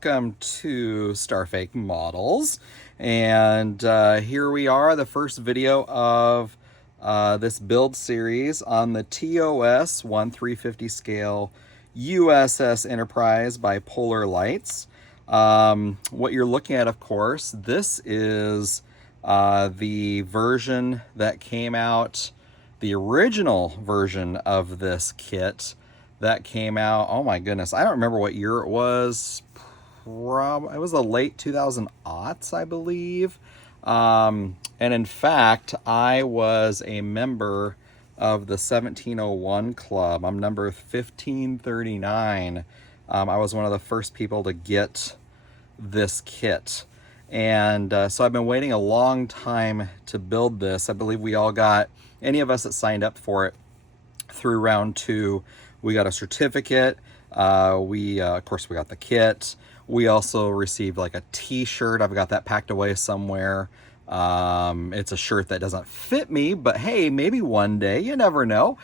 welcome to Starfake Models. And here we are, the first video of this build series on the TOS 1/350 scale USS Enterprise by Polar Lights. What you're looking at, of course, this is the version that came out, the original version of this kit that came out, oh my goodness, I don't remember what year it was. It was the late 2000s, I believe. And in fact, I was a member of the 1701 club. I'm number 1539. I was one of the first people to get this kit. And so I've been waiting a long time to build this. I believe we all got, any of us that signed up for it through round 2, we got a certificate. Of course, we got the kit. We also received like a t-shirt. I've got that packed away somewhere. It's a shirt that doesn't fit me, but hey, maybe one day, you never know.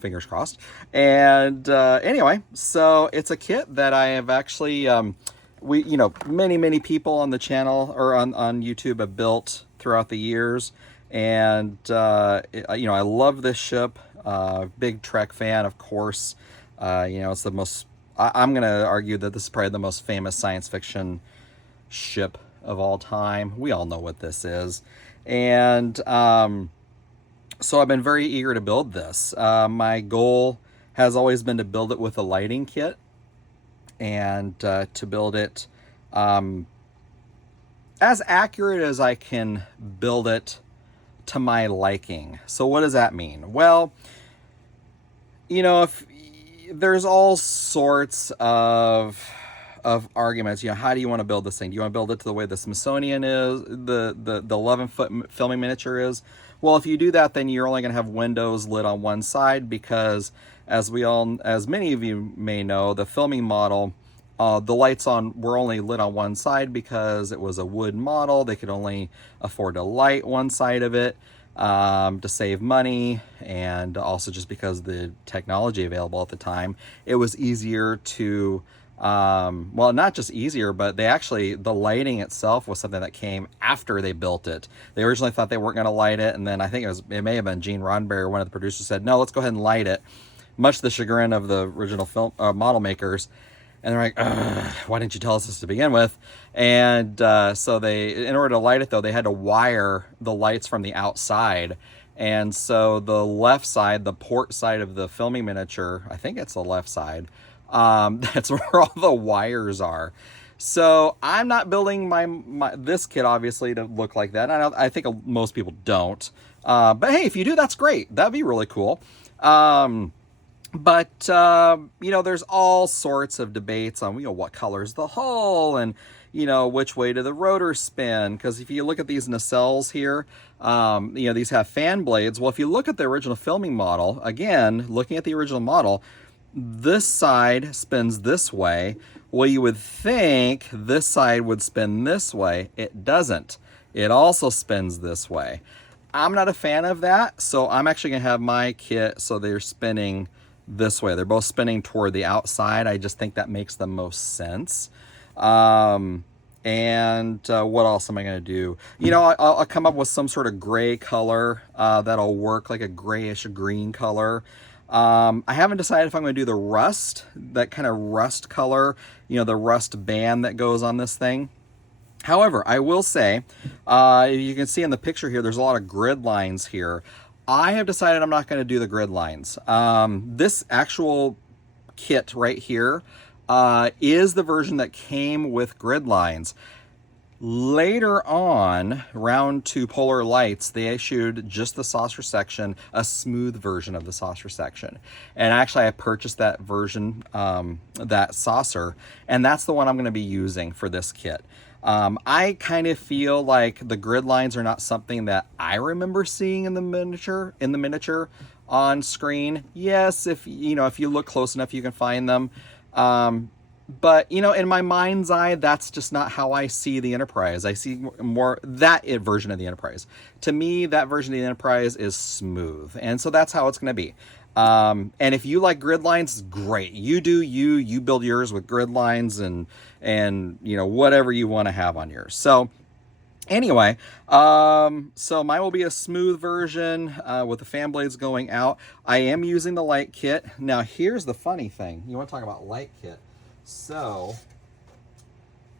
Fingers crossed. And anyway, so it's a kit that I have actually, many people on the channel or on YouTube have built throughout the years. And, I love this ship. Big Trek fan, of course. It's the most, I'm going to argue that this is probably the most famous science fiction ship of all time. We all know what this is. And so I've been very eager to build this. My goal has always been to build it with a lighting kit and to build it as accurate as I can build it to my liking. So what does that mean? Well, if there's all sorts of arguments, how do you want to build this thing? Do you want to build it to the way the Smithsonian is, the 11-foot filming miniature is? Well, if you do that, then you're only going to have windows lit on one side because, as many of you may know, the filming model, the lights were only lit on one side because it was a wood model. They could only afford to light one side of it to save money, and also just because the technology available at the time, it was easier to, well, not just easier, but the lighting itself was something that came after they built it. They originally thought they weren't going to light it, and then I think it may have been Gene Roddenberry, one of the producers, said, no, let's go ahead and light it, much to the chagrin of the original film model makers. And they're like, why didn't you tell us this to begin with? And so in order to light it, though, they had to wire the lights from the outside. And so the left side, the port side of the filming miniature, I think it's the left side, that's where all the wires are. So I'm not building this kit, obviously, to look like that. I think most people don't. But hey, if you do, that's great. That'd be really cool. But there's all sorts of debates on, what color's the hull and, which way do the rotors spin? Because if you look at these nacelles here, these have fan blades. Well, if you look at the original filming model, again, looking at the original model, this side spins this way. Well, you would think this side would spin this way. It doesn't. It also spins this way. I'm not a fan of that, so I'm actually going to have my kit so they're spinning this way. They're both spinning toward the outside. I just think that makes the most sense. And what else am I going to do? I'll come up with some sort of gray color that'll work, like a grayish green color. I haven't decided if I'm going to do the rust, that kind of rust color, the rust band that goes on this thing. However, I will say, you can see in the picture here, there's a lot of grid lines here. I have decided I'm not going to do the grid lines. This actual kit right here is the version that came with grid lines. Later on, round 2 Polar Lights, they issued just the saucer section, a smooth version of the saucer section. And actually, I purchased that version, that saucer, and that's the one I'm going to be using for this kit. I kind of feel like the grid lines are not something that I remember seeing in the miniature on screen. Yes, if you look close enough, you can find them. But in my mind's eye, that's just not how I see the Enterprise. I see more that version of the Enterprise. To me, that version of the Enterprise is smooth, and so that's how it's going to be. And if you like grid lines, great. You do you build yours with grid lines and you know, whatever you want to have on yours. So anyway, so mine will be a smooth version with the fan blades going out. I am using the light kit. Now here's the funny thing. You want to talk about light kit. So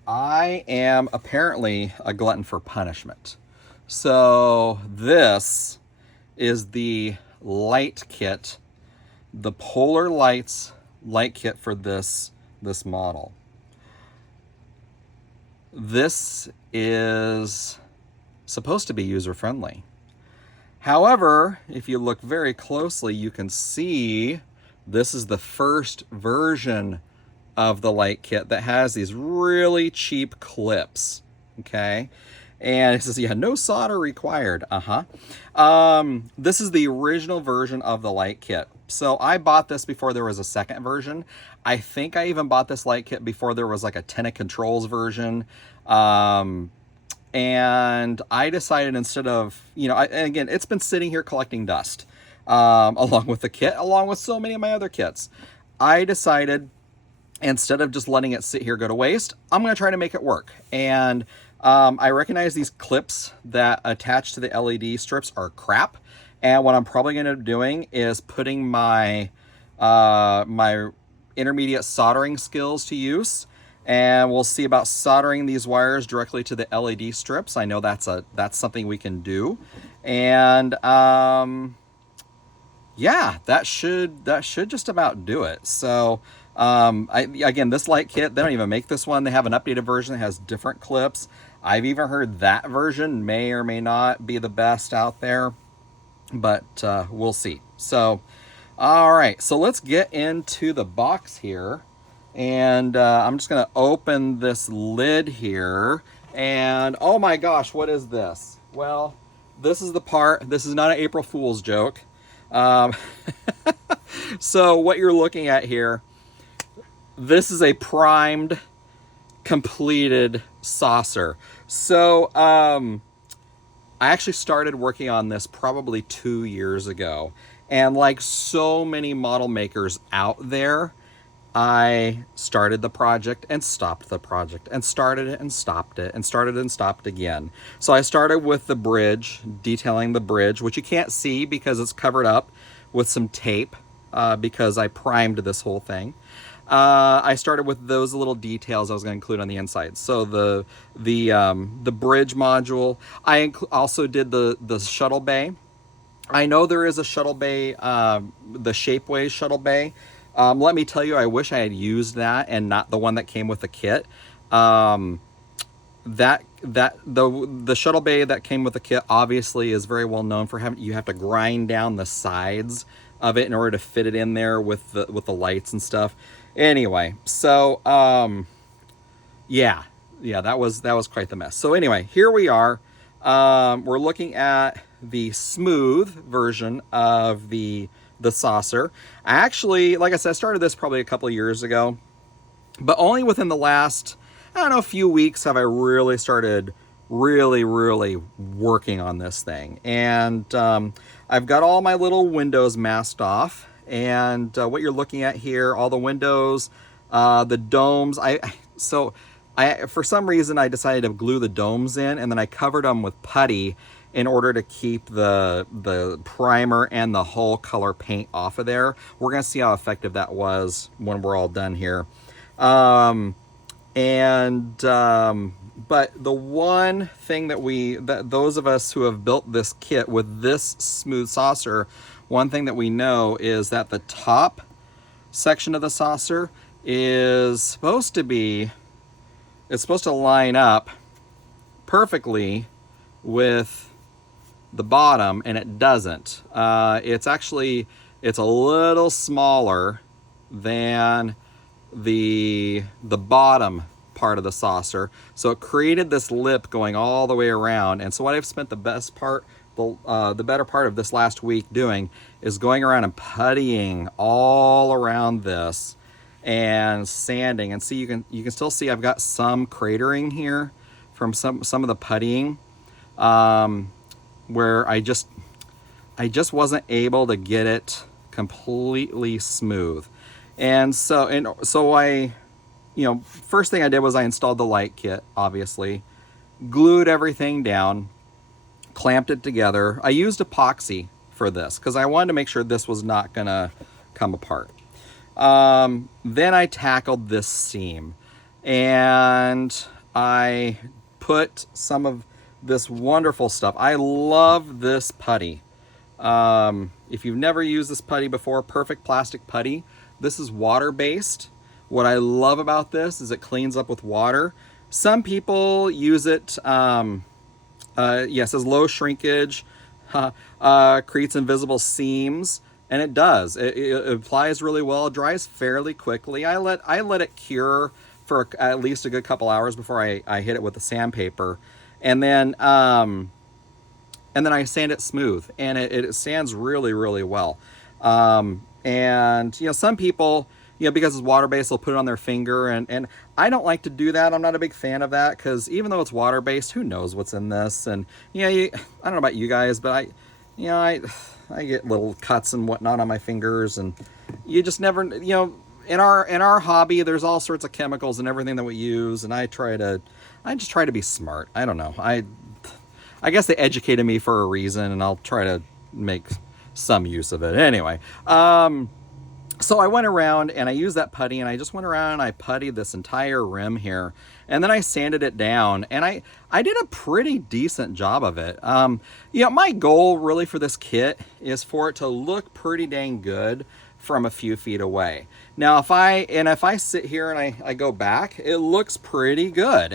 I am apparently a glutton for punishment. So this is the light kit, the Polar Lights light kit for this model. This is supposed to be user-friendly. However, if you look very closely, you can see this is the first version of the light kit that has these really cheap clips, okay? And it says, yeah, no solder required. This is the original version of the light kit. So I bought this before there was a second version. I think I even bought this light kit before there was like a Tenna Controls version. And I decided instead of, you know, and again, it's been sitting here collecting dust, along with the kit, along with so many of my other kits. I decided instead of just letting it sit here go to waste, I'm going to try to make it work. And I recognize these clips that attach to the LED strips are crap. And what I'm probably going to end up doing is putting my my intermediate soldering skills to use. And we'll see about soldering these wires directly to the LED strips. I know that's something we can do. And yeah, that should just about do it. So again, this light kit, they don't even make this one. They have an updated version that has different clips. I've even heard that version may or may not be the best out there, but we'll see. So, all right, so let's get into the box here. And I'm just gonna open this lid here. And oh my gosh, what is this? Well, this is the part, this is not an April Fool's joke. So what you're looking at here, this is a primed, completed saucer. So I actually started working on this probably 2 years ago. And like so many model makers out there, I started the project and stopped the project and started it and stopped it and started and stopped again. So I started with the bridge, detailing the bridge, which you can't see because it's covered up with some tape because I primed this whole thing. I started with those little details I was going to include on the inside. So the bridge module. I also did the shuttle bay. I know there is a shuttle bay, the Shapeways shuttle bay. Let me tell you, I wish I had used that and not the one that came with the kit. The shuttle bay that came with the kit obviously is very well known for having, you have to grind down the sides of it in order to fit it in there with the lights and stuff. Anyway, so yeah, that was quite the mess. So anyway, here we are. We're looking at the smooth version of the saucer. I actually, like I said, I started this probably a couple of years ago, but only within the last, I don't know, a few weeks have I really started really working on this thing. And I've got all my little windows masked off, and what you're looking at here, all the windows, the domes, for some reason I decided to glue the domes in, and then I covered them with putty in order to keep the primer and the whole color paint off of there. We're gonna see how effective that was when we're all done here. But the one thing that those of us who have built this kit with this smooth saucer, one thing that we know is that the top section of the saucer is supposed to line up perfectly with the bottom, and it doesn't. It's a little smaller than the bottom part of the saucer, so it created this lip going all the way around. And so what I've spent the better part of this last week doing is going around and puttying all around this and sanding. And see, you can still see I've got some cratering here from some of the puttying, where I just wasn't able to get it completely smooth. And so I, first thing I did was I installed the light kit, obviously, glued everything down, clamped it together. I used epoxy for this because I wanted to make sure this was not gonna come apart. Then I tackled this seam, and I put some of this wonderful stuff. I love this putty. If you've never used this putty before, perfect plastic putty. This is water-based. What I love about this is it cleans up with water. Some people use it, yes, as low shrinkage, creates invisible seams, and it does. It applies really well, dries fairly quickly. I let it cure for at least a good couple hours before I hit it with the sandpaper, and then I sand it smooth, and it sands really, really well. And some people, because it's water-based, they'll put it on their finger, and I don't like to do that. I'm not a big fan of that, because even though it's water-based, who knows what's in this? And I don't know about you guys, but I get little cuts and whatnot on my fingers, and you just never, in our hobby, there's all sorts of chemicals and everything that we use, and I just try to be smart. I don't know. I guess they educated me for a reason, and I'll try to make some use of it. Anyway, so I went around and I used that putty, and I just went around and I puttied this entire rim here, and then I sanded it down, and I did a pretty decent job of it. My goal really for this kit is for it to look pretty dang good from a few feet away. Now, if I sit here and I go back, it looks pretty good.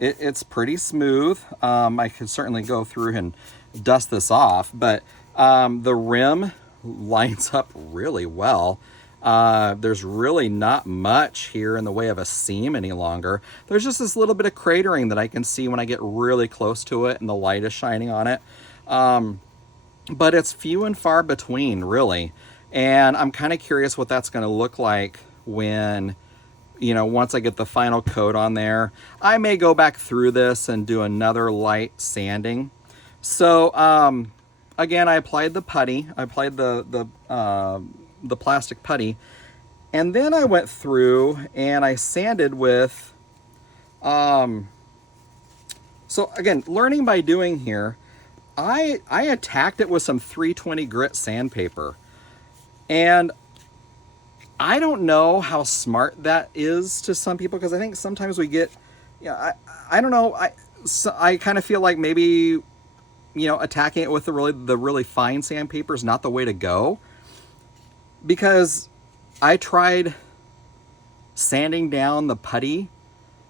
It's pretty smooth. I could certainly go through and dust this off, but the rim lines up really well. There's really not much here in the way of a seam any longer. There's just this little bit of cratering that I can see when I get really close to it and the light is shining on it. But it's few and far between, really. And I'm kind of curious what that's going to look like when, once I get the final coat on there. I may go back through this and do another light sanding. So, again, I applied the putty. I applied the plastic putty, and then I went through and I sanded with. So again, learning by doing here, I attacked it with some 320 grit sandpaper, and I don't know how smart that is to some people, because I think sometimes we get, I don't know, I kind of feel like maybe, attacking it with the really fine sandpaper is not the way to go, because I tried sanding down the putty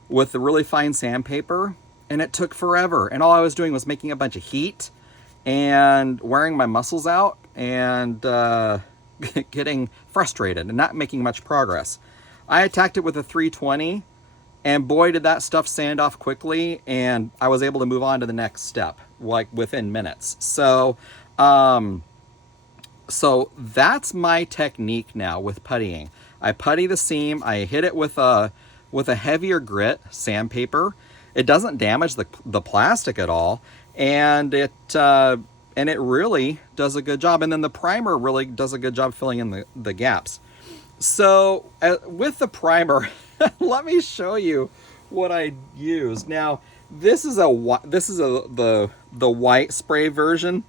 with the really fine sandpaper, and it took forever, and all I was doing was making a bunch of heat and wearing my muscles out and getting frustrated and not making much progress. I attacked it with a 320, and boy, did that stuff sand off quickly, and I was able to move on to the next step, like within minutes. So that's my technique now with puttying. I putty the seam, I hit it with a heavier grit sandpaper. It doesn't damage the plastic at all, and it really does a good job. And then the primer really does a good job filling in the gaps. So with the primer, let me show you what I used. Now, this is the white spray version.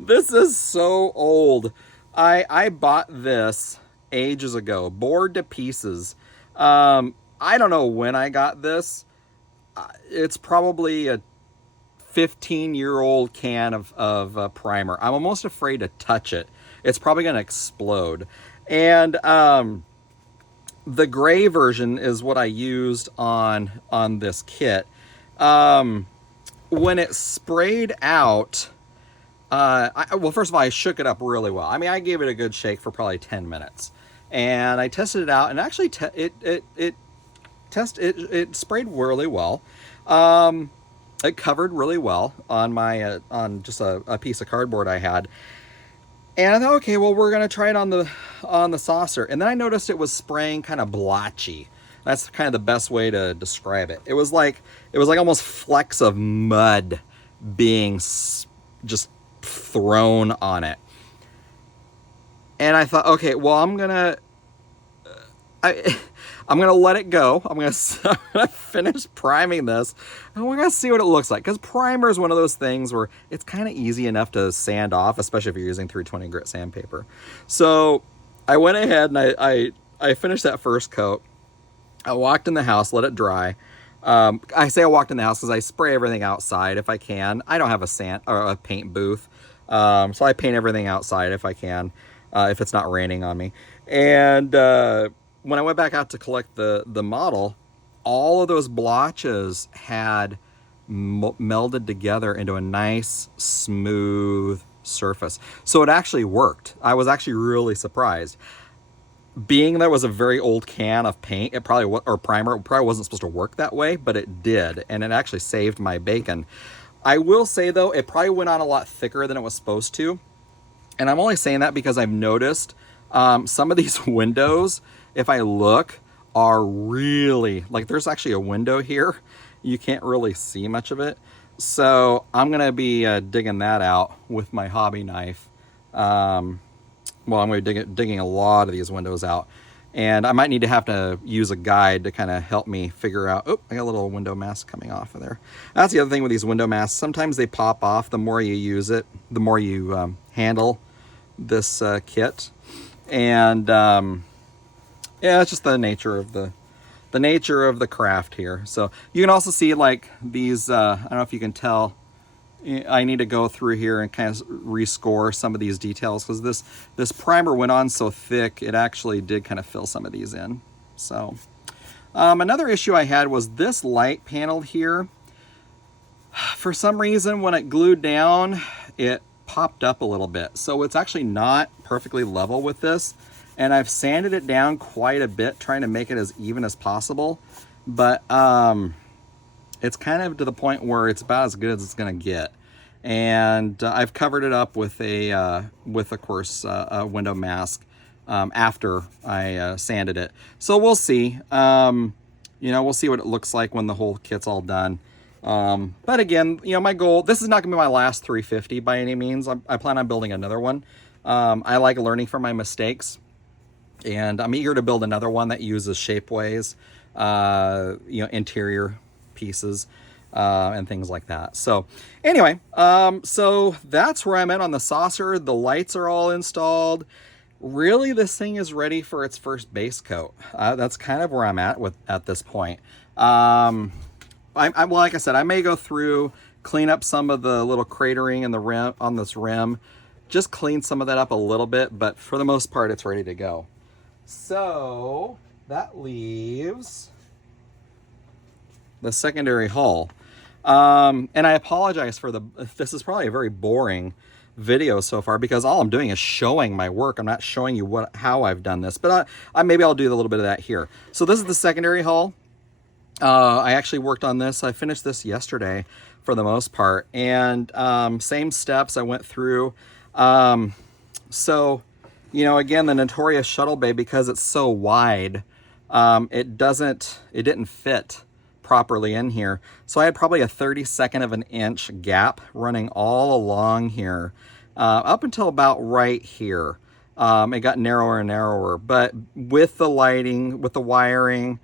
This is so old. I bought this ages ago, bored to pieces. I don't know when I got this. It's probably a 15-year-old can of primer. I'm almost afraid to touch it. It's probably going to explode. And the gray version is what I used on this kit. When it sprayed out, well, first of all, I shook it up really well. I mean, I gave it a good shake for probably 10 minutes. And I tested it out, and actually it sprayed really well. It covered really well on my on just a piece of cardboard I had. And I thought, okay, well, we're gonna try it on the saucer. And then I noticed it was spraying kind of blotchy. That's kind of the best way to describe it. It was like almost flecks of mud being just thrown on it. And I thought, okay, well, I'm gonna let it go. I'm gonna finish priming this, and we're gonna see what it looks like. Because primer is one of those things where it's kind of easy enough to sand off, especially if you're using 320 grit sandpaper. So I went ahead and I finished that first coat. I walked in the house, let it dry. I say I walked in the house because I spray everything outside if I can. I don't have a sand or a paint booth, so I paint everything outside if I can, if it's not raining on me. And when I went back out to collect the model, all of those blotches had melded together into a nice, smooth surface. So it actually worked. I was actually really surprised. Being that it was a very old can of paint, it probably, or primer, it probably wasn't supposed to work that way, but it did, and it actually saved my bacon. I will say though, it probably went on a lot thicker than it was supposed to, and I'm only saying that because I've noticed some of these windows, if I look, are really, like there's actually a window here. You can't really see much of it. So I'm gonna be digging that out with my hobby knife. Well, I'm going to be digging a lot of these windows out, and I might need to have to use a guide to kind of help me figure out. Oh, I got a little window mask coming off of there. That's the other thing with these window masks. Sometimes they pop off. The more you use it, the more you handle this kit, and yeah, it's just the nature of the craft here. So you can also see like these. I don't know if you can tell. I need to go through here and kind of rescore some of these details because this primer went on so thick, it actually did kind of fill some of these in. So another issue I had was this light panel here. For some reason, when it glued down, it popped up a little bit. So it's actually not perfectly level with this. And I've sanded it down quite a bit, trying to make it as even as possible. But it's kind of to the point where it's about as good as it's going to get. And I've covered it up with of course, a window mask after I sanded it. So we'll see. You know, we'll see what it looks like when the whole kit's all done. But again, you know, my goal, this is not going to be my last 350 by any means. I plan on building another one. I like learning from my mistakes. And I'm eager to build another one that uses shapeways, you know, interior pieces and things like that. So anyway, so that's where I'm at on the saucer. The lights are all installed. Really, this thing is ready for its first base coat. That's kind of where I'm at this point. Well, like I said, I may go through, clean up some of the little cratering in the rim on this rim, just clean some of that up a little bit, but for the most part, it's ready to go. So that leaves the secondary hull. And I apologize for this is probably a very boring video so far because all I'm doing is showing my work. I'm not showing you how I've done this, but maybe I'll do a little bit of that here. So this is the secondary hull. I actually worked on this. I finished this yesterday for the most part, and same steps I went through. So, you know, again, the notorious shuttle bay, because it's so wide, it didn't fit properly in here. So I had probably a 32nd of an inch gap running all along here, up until about right here. It got narrower and narrower, but with the lighting, with the wiring,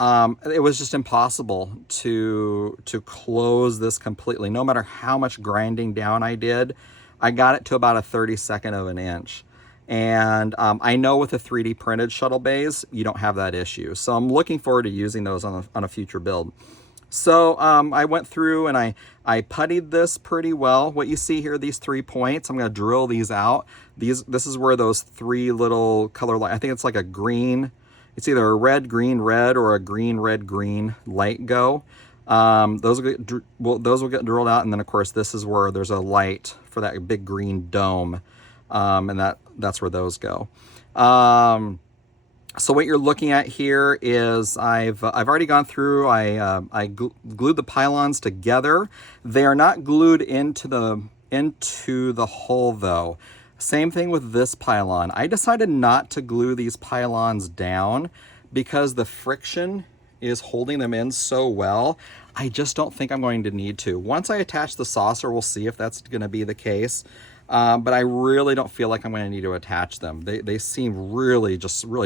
it was just impossible to close this completely. No matter how much grinding down I did, I got it to about a 32nd of an inch. And I know with the 3D printed shuttle bays, you don't have that issue. So I'm looking forward to using those on a future build. So I went through and I puttied this pretty well. What you see here, these 3 points, I'm going to drill these out. This is where those 3 little color light, I think it's like a green, it's either a red, green, red, or a green, red, green light go. Those will get drilled out. And then of course, this is where there's a light for that big green dome. And that's where those go. So what you're looking at here is I've already gone through, I glued the pylons together. They are not glued into the hull though. Same thing with this pylon. I decided not to glue these pylons down because the friction is holding them in so well, I just don't think I'm going to need to. Once I attach the saucer, we'll see if that's going to be the case. But I really don't feel like I'm going to need to attach them. They seem really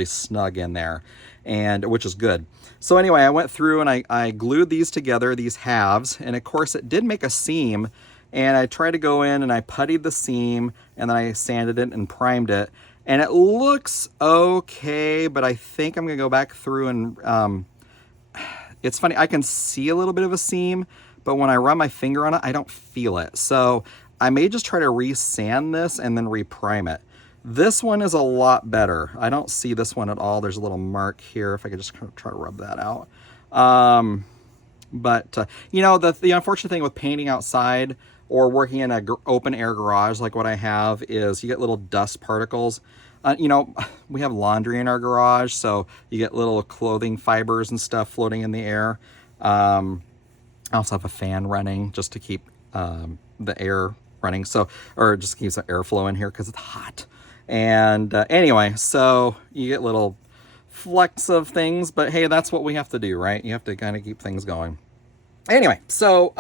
snug in there, and which is good. So anyway, I went through and I glued these together, these halves, and of course it did make a seam, and I tried to go in and I puttied the seam, and then I sanded it and primed it, and it looks okay, but I think I'm going to go back through and it's funny, I can see a little bit of a seam, but when I run my finger on it, I don't feel it. So I may just try to re-sand this and then re-prime it. This one is a lot better. I don't see this one at all. There's a little mark here, if I could just try to rub that out. You know, the unfortunate thing with painting outside or working in an open air garage like what I have is you get little dust particles. You know, we have laundry in our garage, so you get little clothing fibers and stuff floating in the air. I also have a fan running just to keep the air running, so, or just keeps the airflow in here because it's hot. And anyway, so you get little flecks of things, but hey, that's what we have to do, right? You have to kind of keep things going. Anyway, so,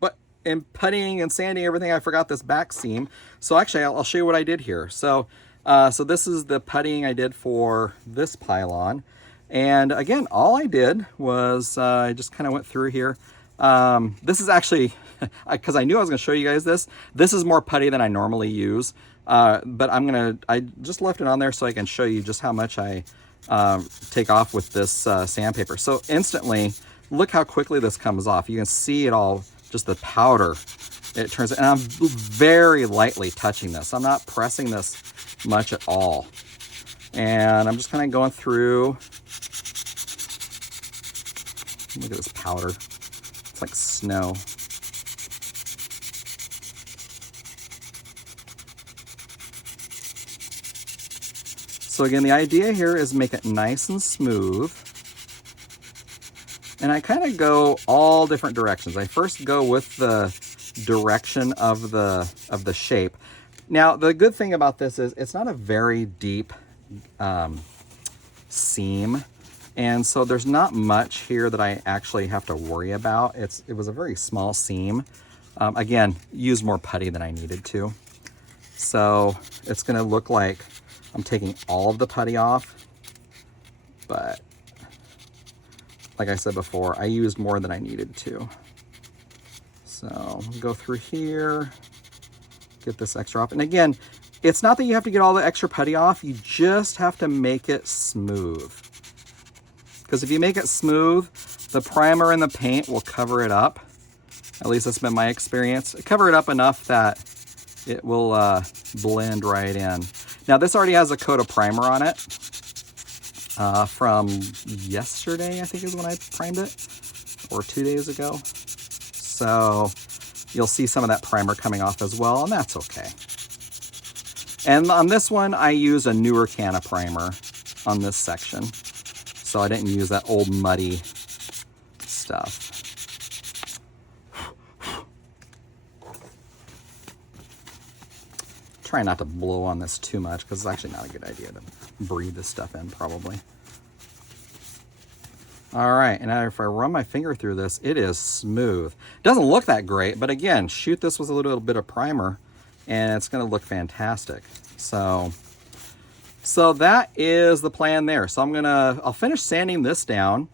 but in puttying and sanding everything, I forgot this back seam. So actually, I'll show you what I did here. So this is the puttying I did for this pylon. And again, all I did was I just kind of went through here. This is actually, because I knew I was going to show you guys this. This is more putty than I normally use. But I just left it on there so I can show you just how much I take off with this sandpaper. So instantly, look how quickly this comes off. You can see it all, just the powder. It turns, and I'm very lightly touching this. I'm not pressing this much at all. And I'm just kind of going through. Look at this powder. It's like snow. So again, the idea here is make it nice and smooth. And I kind of go all different directions. I first go with the direction of the shape. Now, the good thing about this is it's not a very deep seam. And so there's not much here that I actually have to worry about. It was a very small seam. Again, used more putty than I needed to. So it's gonna look like I'm taking all of the putty off, but like I said before, I used more than I needed to. So go through here, get this extra off. And again, it's not that you have to get all the extra putty off, you just have to make it smooth. Because if you make it smooth, the primer and the paint will cover it up. At least that's been my experience. Cover it up enough that it will blend right in. Now this already has a coat of primer on it from yesterday, I think is when I primed it, or 2 days ago. So you'll see some of that primer coming off as well, and that's okay. And on this one, I use a newer can of primer on this section. So I didn't use that old muddy stuff. Try not to blow on this too much because it's actually not a good idea to breathe this stuff in probably. All right, and now if I run my finger through this, it is smooth. Doesn't look that great, but again, shoot this with a little bit of primer and it's gonna look fantastic. So that is the plan there. So I'll finish sanding this down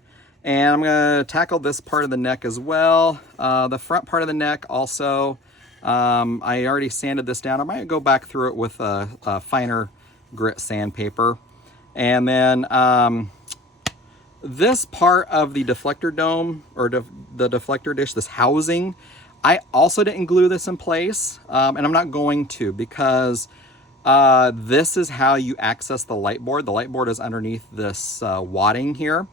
and I'm gonna tackle this part of the neck as well. The front part of the neck also, I already sanded this down. I might go back through it with a finer grit sandpaper. And then this part of the deflector dome, or the deflector dish, this housing, I also didn't glue this in place. And I'm not going to, because this is how you access the light board. The light board is underneath this wadding here.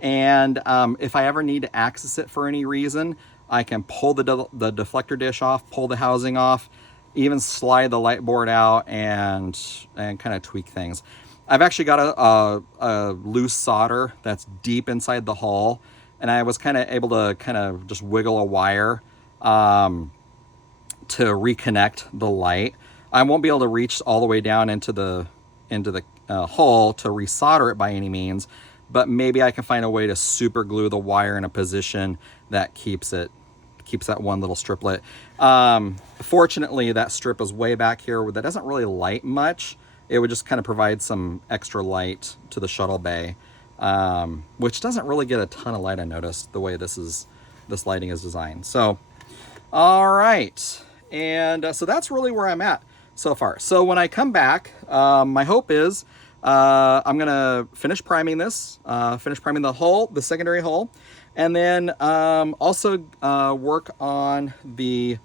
And if I ever need to access it for any reason, I can pull the deflector dish off, pull the housing off, even slide the light board out and kind of tweak things. I've actually got a loose solder that's deep inside the hull, and I was kind of able to kind of just wiggle a wire to reconnect the light. I won't be able to reach all the way down into the hull to resolder it by any means, but maybe I can find a way to super glue the wire in a position that keeps that one little striplet. Fortunately, that strip is way back here that doesn't really light much. It would just kind of provide some extra light to the shuttle bay, which doesn't really get a ton of light, I noticed, the way this lighting is designed. So, all right. And so that's really where I'm at so far. So when I come back, my hope is I'm going to finish priming this, finish priming the hull, the secondary hull, and then also work on the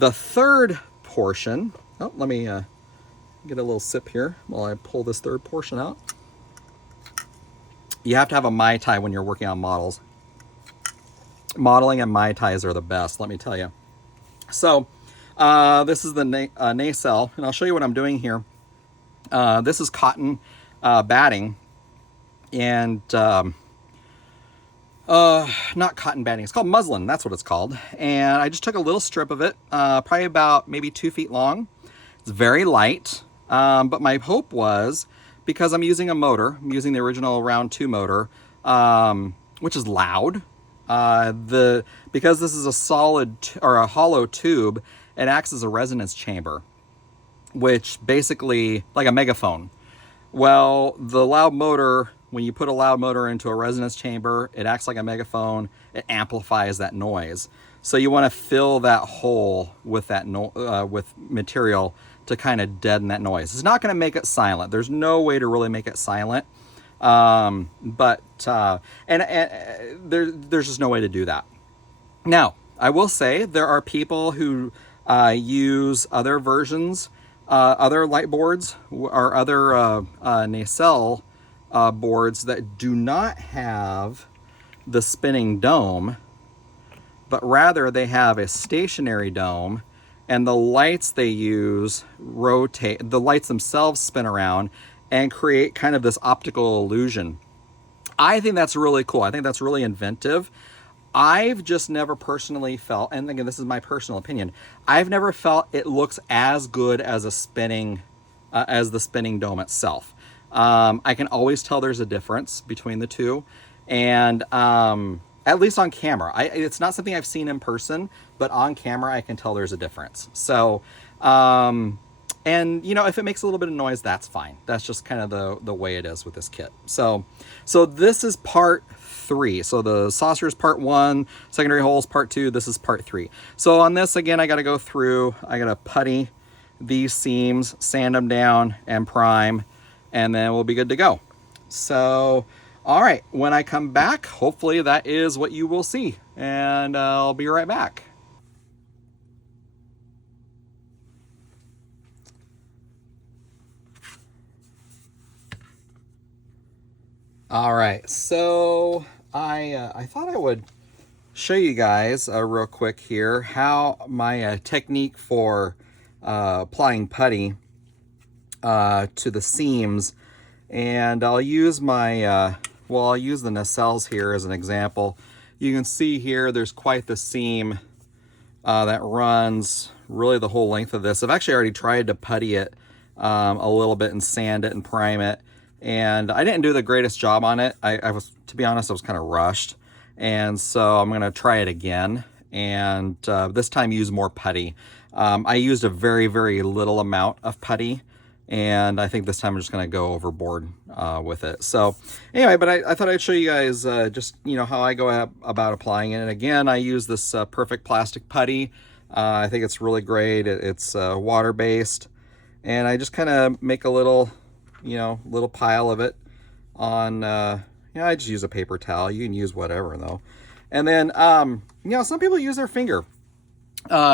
third portion. Oh, let me get a little sip here while I pull this third portion out. You have to have a Mai Tai when you're working on models. Modeling and Mai Tais are the best, let me tell you. So this is the nacelle, and I'll show you what I'm doing here. This is cotton batting, and not cotton batting, it's called muslin, that's what it's called. And I just took a little strip of it, probably about maybe 2 feet long. It's very light, but my hope was, because I'm using a motor, I'm using the original round 2 motor, which is loud. Because this is a solid or a hollow tube, it acts as a resonance chamber, which basically like a megaphone. Well, the loud motor, when you put a loud motor into a resonance chamber, it acts like a megaphone. It amplifies that noise. So you want to fill that hole with that with material to kind of deaden that noise. It's not going to make it silent. There's no way to really make it silent. There's just no way to do that. Now, I will say there are people who use other versions, other light boards or other nacelle boards that do not have the spinning dome, but rather they have a stationary dome, and the lights they use rotate. The lights themselves spin around and create kind of this optical illusion. I think that's really cool. I think that's really inventive. I've just never personally felt, and again, this is my personal opinion, I've never felt it looks as good as a spinning, as the spinning dome itself. I can always tell there's a difference between the two, and at least on camera. It's not something I've seen in person, but on camera I can tell there's a difference. So, and you know, if it makes a little bit of noise, that's fine. That's just kind of the way it is with this kit. So this is part 3. So the saucer is part 1, secondary holes part 2. This is part 3. So on this, again, I got to go through. I got to putty these seams, sand them down, and prime, and then we'll be good to go. So, all right, when I come back, hopefully that is what you will see, and I'll be right back. All right, so I thought I would show you guys real quick here how my technique for applying putty to the seams, and I'll use my I'll use the nacelles here as an example. You can see here there's quite the seam that runs really the whole length of this. I've actually already tried to putty it a little bit and sand it and prime it, and I didn't do the greatest job on it. I was, to be honest, I was kind of rushed, and so I'm gonna try it again, and this time use more putty. I used a very, very little amount of putty, and I think this time I'm just gonna go overboard with it. So anyway, but I thought I'd show you guys just, you know, how I go about applying it. And again, I use this Perfect Plastic putty. I think it's really great. It's water-based, and I just kind of make a little, you know, little pile of it on, you know, I just use a paper towel. You can use whatever though. And then, you know, some people use their finger,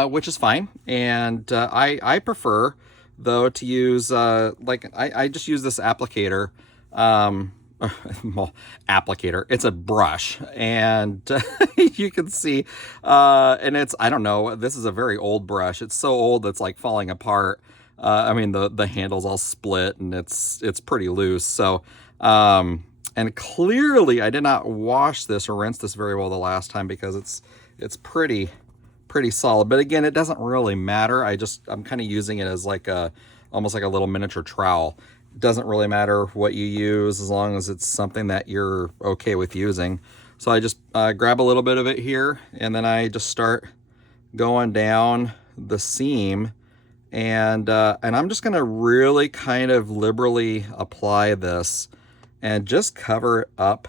which is fine. And I prefer though to use, like I just use this applicator, well, applicator, it's a brush, and you can see, and it's, I don't know, this is a very old brush. It's so old that's like falling apart. I mean, the handle's all split and it's pretty loose. So, and clearly I did not wash this or rinse this very well the last time, because it's pretty solid. But again, it doesn't really matter. I'm kind of using it as like almost like a little miniature trowel. doesn't really matter what you use as long as it's something that you're okay with using. So I just grab a little bit of it here, and then I just start going down the seam, and I'm just going to really kind of liberally apply this and just cover up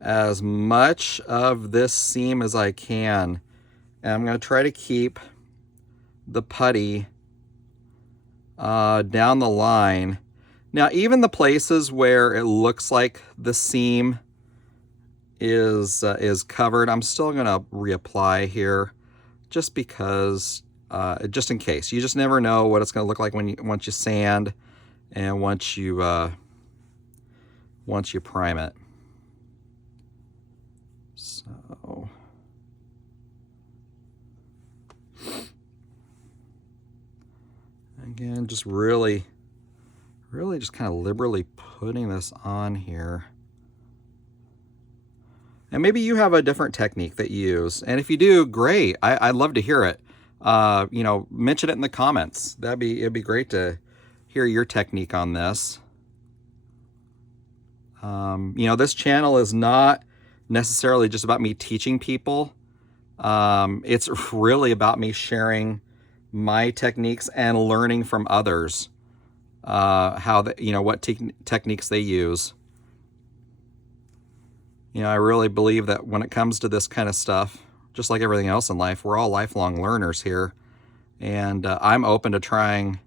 as much of this seam as I can. And I'm going to try to keep the putty down the line. Now, even the places where it looks like the seam is covered, I'm still going to reapply here, just because, just in case. You just never know what it's going to look like once you sand and once you prime it. So again, just really just kind of liberally putting this on here. And maybe you have a different technique that you use, and if you do, great. I'd love to hear it. You know, mention it in the comments. It'd be great to hear your technique on this. You know, this channel is not necessarily just about me teaching people. It's really about me sharing my techniques and learning from others, what techniques they use. You know, I really believe that when it comes to this kind of stuff, just like everything else in life, we're all lifelong learners here. And I'm open to trying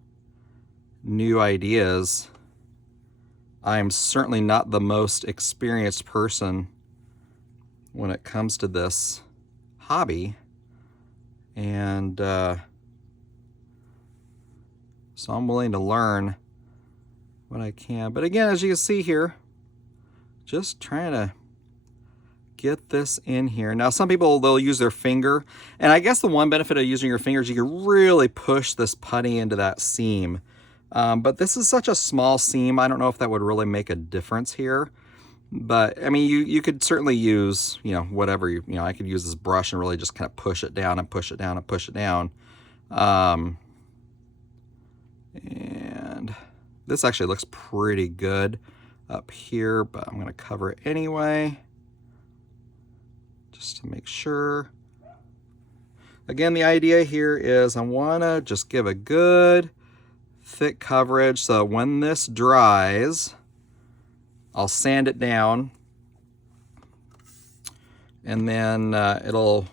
new ideas. I'm certainly not the most experienced person when it comes to this hobby. And so I'm willing to learn what I can. But again, as you can see here, just trying to get this in here. Now, some people, they'll use their finger. And I guess the one benefit of using your fingers, you can really push this putty into that seam. But this is such a small seam, I don't know if that would really make a difference here. But, I mean, you could certainly use, you know, whatever, I could use this brush and really just kind of push it down and push it down and push it down. And this actually looks pretty good up here, but I'm going to cover it anyway, just to make sure. Again, the idea here is I want to just give a good thick coverage, so when this dries, I'll sand it down, and then it'll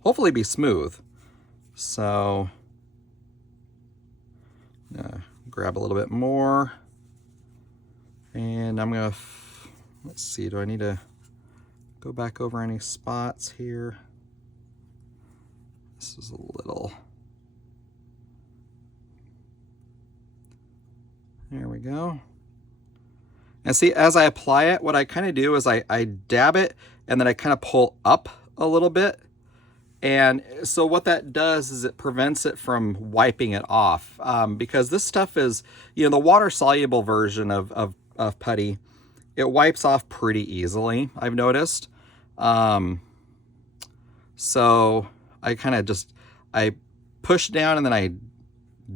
hopefully be smooth. So grab a little bit more, and I'm gonna, let's see, do I need to go back over any spots here? This is a little, there we go. And see, as I apply it, what I kind of do is I dab it, and then I kind of pull up a little bit. And so what that does is it prevents it from wiping it off, because this stuff is, the water-soluble version of putty, it wipes off pretty easily, I've noticed. So I kind of just, I push down and then I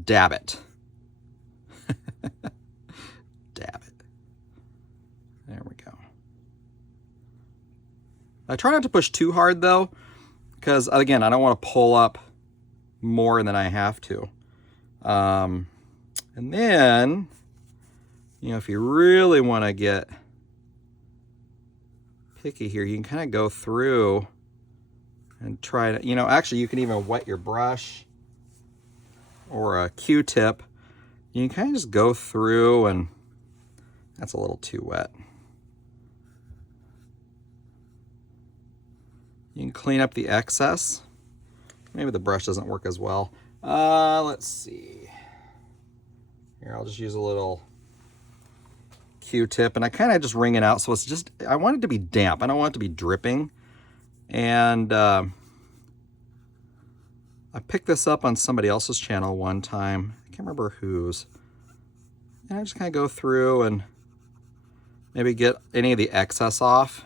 dab it. Dab it. There we go. I try not to push too hard though, because again, I don't want to pull up more than I have to. And then, if you really want to get picky here, you can kind of go through and try to, actually you can even wet your brush or a Q-tip. You can kind of just go through, and that's a little too wet. You can clean up the excess. Maybe the brush doesn't work as well. Let's see. Here, I'll just use a little Q-tip, and I kind of just wring it out, so it's just, I want it to be damp. I don't want it to be dripping. And I picked this up on somebody else's channel one time. I can't remember whose. And I just kind of go through and maybe get any of the excess off.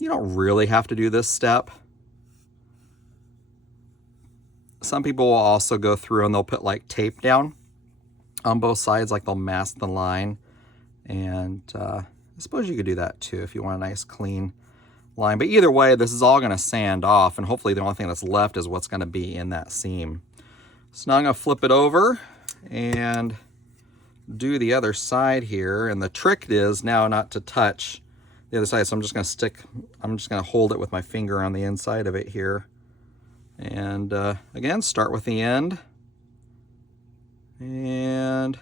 You don't really have to do this step. Some people will also go through and they'll put like tape down on both sides, like they'll mask the line. And I suppose you could do that too if you want a nice clean line. But either way, this is all going to sand off, and hopefully the only thing that's left is what's going to be in that seam. So now I'm going to flip it over and do the other side here. And the trick is now not to touch the other side. So I'm just going to hold it with my finger on the inside of it here. And again, start with the end and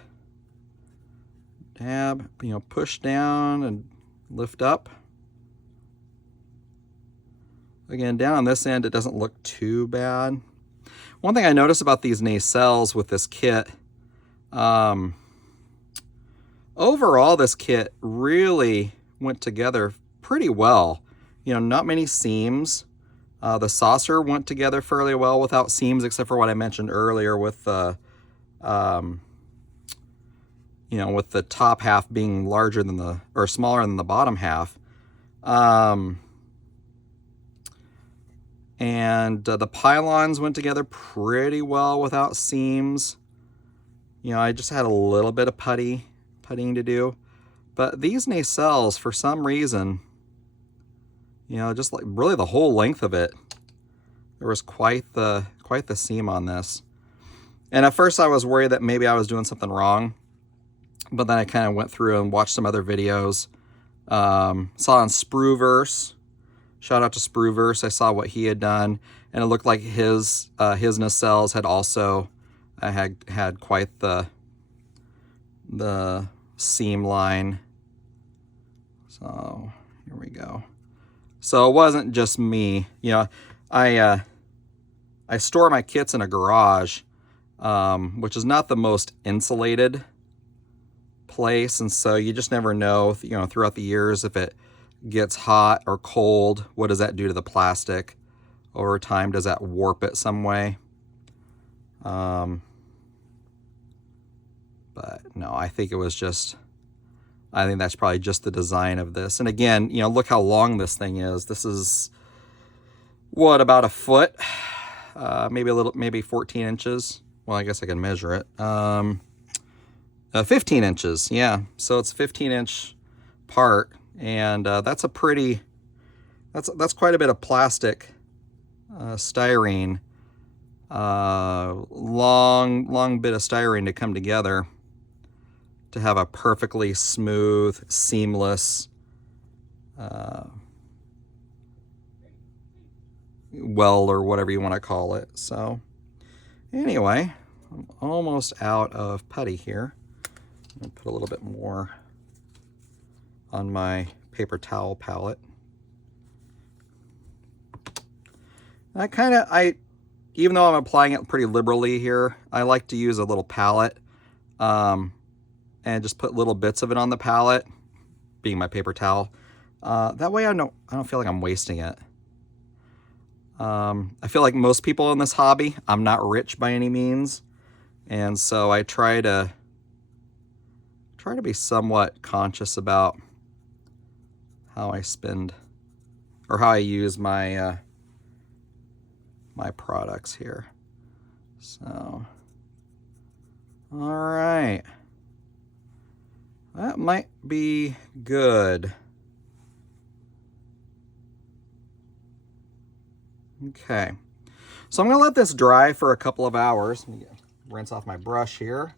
dab, push down and lift up. Again, down on this end, it doesn't look too bad. One thing I noticed about these nacelles with this kit, overall, this kit really went together pretty well. Not many seams. The saucer went together fairly well without seams, except for what I mentioned earlier with the, with the top half being larger than or smaller than the bottom half. And the pylons went together pretty well without seams. I just had a little bit of puttying to do. But these nacelles, for some reason, just like really the whole length of it, there was quite the seam on this. And at first I was worried that maybe I was doing something wrong. But then I kind of went through and watched some other videos. Saw on Sprueverse. Shout out to Sprueverse. I saw what he had done, and it looked like his nacelles had also had quite the seam line. So here we go. So it wasn't just me. I store my kits in a garage, which is not the most insulated place, and so you just never know, throughout the years if it gets hot or cold, what does that do to the plastic over time? Does that warp it some way? But no, I think that's probably just the design of this. And again, look how long this thing is. This is what, about a foot, maybe 14 inches. Well, I guess I can measure it. 15 inches. Yeah. So it's a 15-inch part. And that's quite a bit of plastic, styrene, long bit of styrene to come together to have a perfectly smooth, seamless weld, or whatever you want to call it. So anyway, I'm almost out of putty here. I'm going to put a little bit more on my paper towel palette. Even though I'm applying it pretty liberally here, I like to use a little palette and just put little bits of it on the palette, being my paper towel. That way I don't feel like I'm wasting it. I feel like most people in this hobby, I'm not rich by any means, and so I try to be somewhat conscious about how I spend, or how I use my my products here. So, all right, that might be good. Okay, so I'm gonna let this dry for a couple of hours. Let me rinse off my brush here.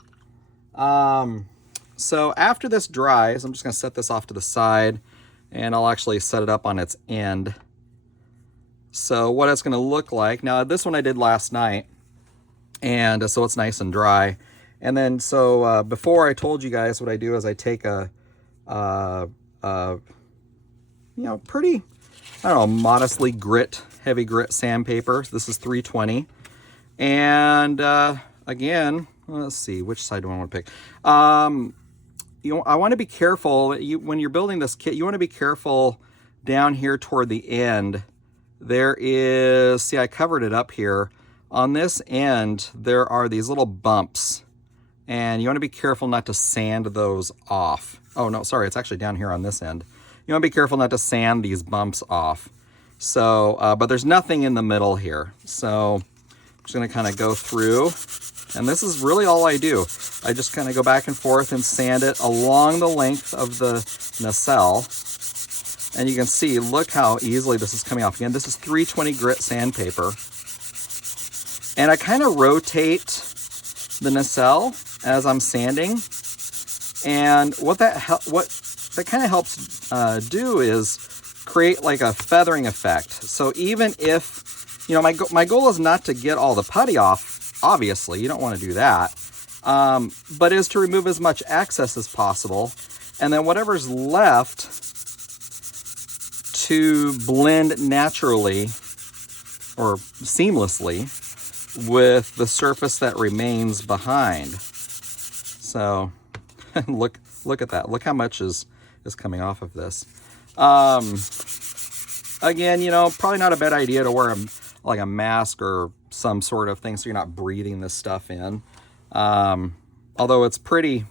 So after this dries, I'm just gonna set this off to the side, and I'll actually set it up on its end. So what it's going to look like, now this one I did last night, and so it's nice and dry. And then so before, I told you guys what I do is I take a pretty, modestly heavy grit sandpaper. This is 320. And again, let's see, which side do I want to pick? I want to be careful when you're building this kit. You want to be careful down here toward the end. There is, see, I covered it up here. On this end, there are these little bumps, and you want to be careful not to sand those off. Oh no, sorry, it's actually down here on this end. You want to be careful not to sand these bumps off. So, but there's nothing in the middle here. So I'm just going to kind of go through, and this is really all I do. I just kind of go back and forth and sand it along the length of the nacelle. And you can see, look how easily this is coming off. Again, this is 320 grit sandpaper. And I kind of rotate the nacelle as I'm sanding. And what that kind of helps do is create like a feathering effect. So even if, you know, my goal is not to get all the putty off, obviously, you don't want to do that, but is to remove as much excess as possible. And then whatever's left to blend naturally or seamlessly with the surface that remains behind. So look at that. Look how much is coming off of this. Again, you know, probably not a bad idea to wear like a mask or some sort of thing so you're not breathing this stuff in. Although it's pretty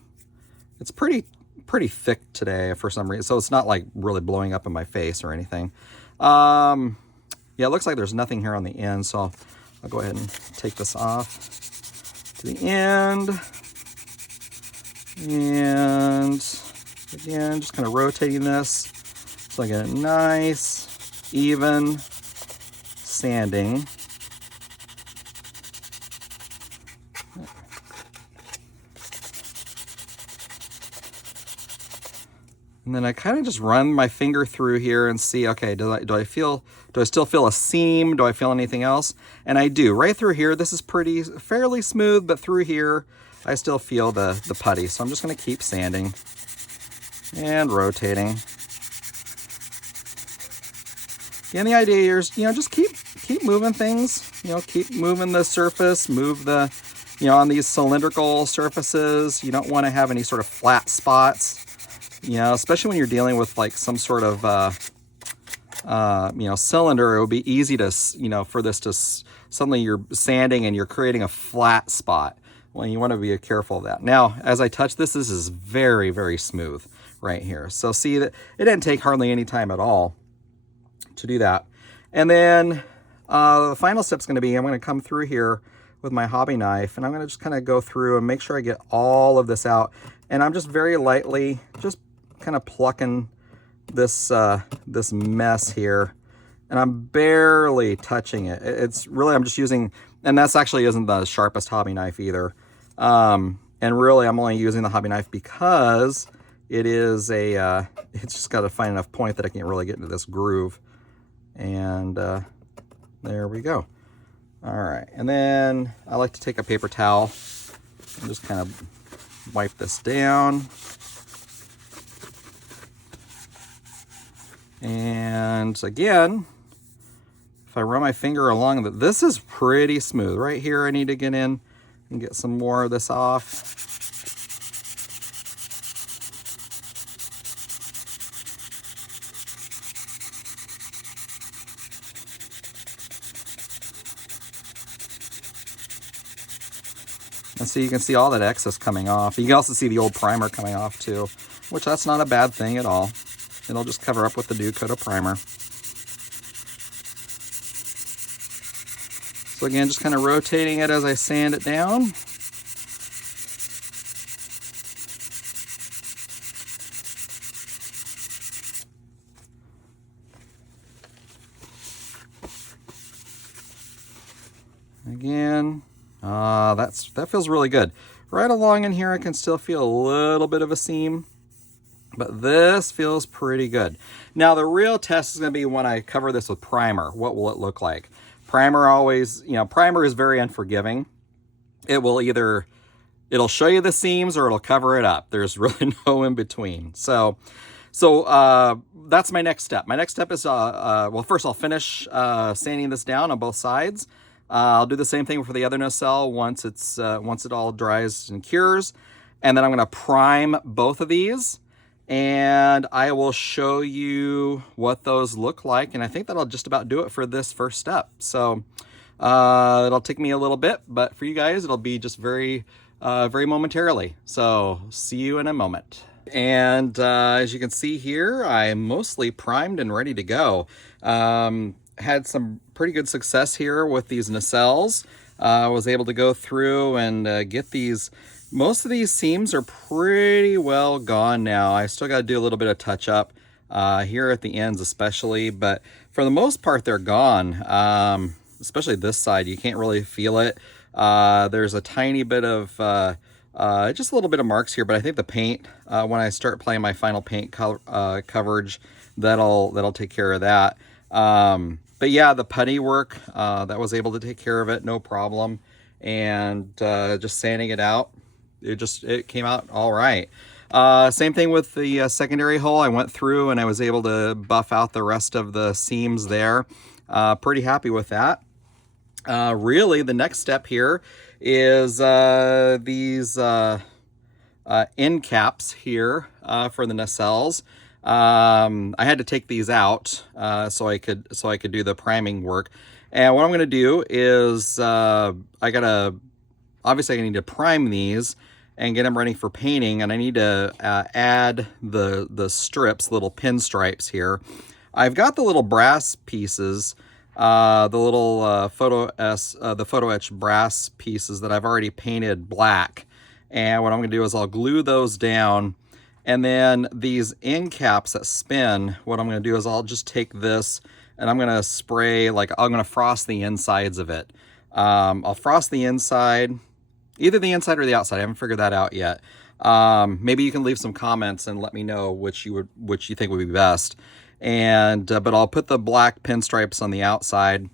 thick today for some reason, so it's not like really blowing up in my face or anything. Yeah, it looks like there's nothing here on the end, so I'll go ahead and take this off to the end. And again, just kind of rotating this so I get a nice, even sanding. And then I kind of just run my finger through here and see, okay, do I still feel a seam? Do I feel anything else? And I do. Right through here, this is fairly smooth, but through here, I still feel the putty. So I'm just going to keep sanding and rotating. And the idea here is, you know, just keep moving things. You know, keep moving the surface, move the, you know, on these cylindrical surfaces, you don't want to have any sort of flat spots. You know, especially when you're dealing with like some sort of, you know, cylinder, it would be easy to, you know, for this to suddenly you're sanding and you're creating a flat spot. Well, you want to be careful of that. Now, as I touch this is very, very smooth right here. So see that it didn't take hardly any time at all to do that. And then the final step is going to be, I'm going to come through here with my hobby knife and I'm going to just kind of go through and make sure I get all of this out. And I'm just very lightly just kind of plucking this this mess here, and I'm barely touching it. It's really, I'm just using, and that's actually isn't the sharpest hobby knife either. And really I'm only using the hobby knife because it is a it's just got to find enough point that I can really get into this groove. And there we go. All right, and then I like to take a paper towel and just kind of wipe this down. And again, if I run my finger along this is pretty smooth. Right here I need to get in and get some more of this off. And so you can see all that excess coming off. You can also see the old primer coming off too, which that's not a bad thing at all. It'll just cover up with the new coat of primer. So again, just kind of rotating it as I sand it down. Again, that feels really good. Right along in here, I can still feel a little bit of a seam, but this feels pretty good. Now the real test is going to be when I cover this with primer. What will it look like? Primer always, you know, primer is very unforgiving. It will it'll show you the seams or it'll cover it up. There's really no in between. So that's my next step. My next step is, well, first I'll finish sanding this down on both sides. I'll do the same thing for the other nacelle once it all dries and cures. And then I'm going to prime both of these. And I will show you what those look like. And I think that'll just about do it for this first step. So it'll take me a little bit, but for you guys, it'll be just very momentarily. So see you in a moment. And as you can see here, I'm mostly primed and ready to go. Had some pretty good success here with these nacelles. I was able to go through and get these. Most of these seams are pretty well gone now. I still got to do a little bit of touch up here at the ends especially, but for the most part they're gone. Especially this side, you can't really feel it. There's a tiny bit of just a little bit of marks here, but I think the paint, when I start playing my final paint coverage, that'll take care of that. But yeah, the putty work, that was able to take care of it, no problem. And just sanding it out, it came out all right. Same thing with the secondary hole. I went through and I was able to buff out the rest of the seams there. Pretty happy with that. Really, the next step here is these end caps here for the nacelles. I had to take these out so I could do the priming work. And what I'm going to do is obviously I need to prime these and get them ready for painting, and I need to add the strips, little pinstripes here. I've got the little brass pieces, the little photo etch brass pieces that I've already painted black. And what I'm going to do is I'll glue those down, and then these end caps that spin, what I'm going to do is I'll just take this and I'm going to spray, like I'm going to frost the insides of it. I'll frost the inside, either the inside or the outside. I haven't figured that out yet. Maybe you can leave some comments and let me know which you think would be best. And but I'll put the black pinstripes on the outside,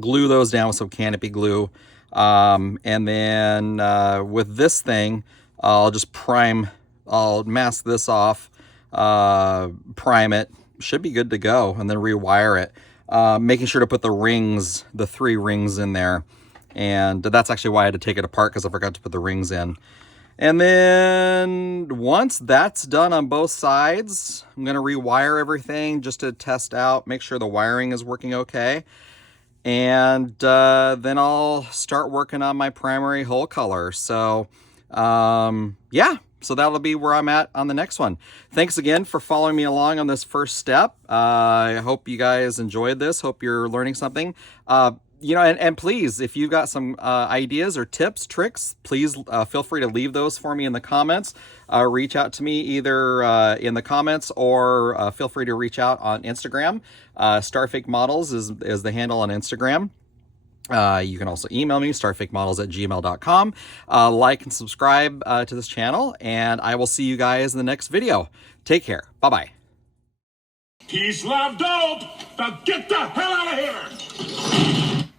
glue those down with some canopy glue, and then with this thing, I'll just I'll mask this off, prime it, should be good to go, and then rewire it, making sure to put the rings, the 3 rings in there. And that's actually why I had to take it apart, because I forgot to put the rings in. And then once that's done on both sides, I'm going to rewire everything just to test out, make sure the wiring is working okay. And then I'll start working on my primary hole color. So yeah, so that'll be where I'm at on the next one. Thanks again for following me along on this first step. I hope you guys enjoyed this. Hope you're learning something. You know, and please, if you've got some ideas or tips, tricks, please feel free to leave those for me in the comments. Reach out to me either in the comments, or feel free to reach out on Instagram. Starfake Models is the handle on Instagram. You can also email me, starfakemodels@gmail.com. Like and subscribe to this channel, and I will see you guys in the next video. Take care. Bye-bye. Peace, love, dope. Now get the hell out of here.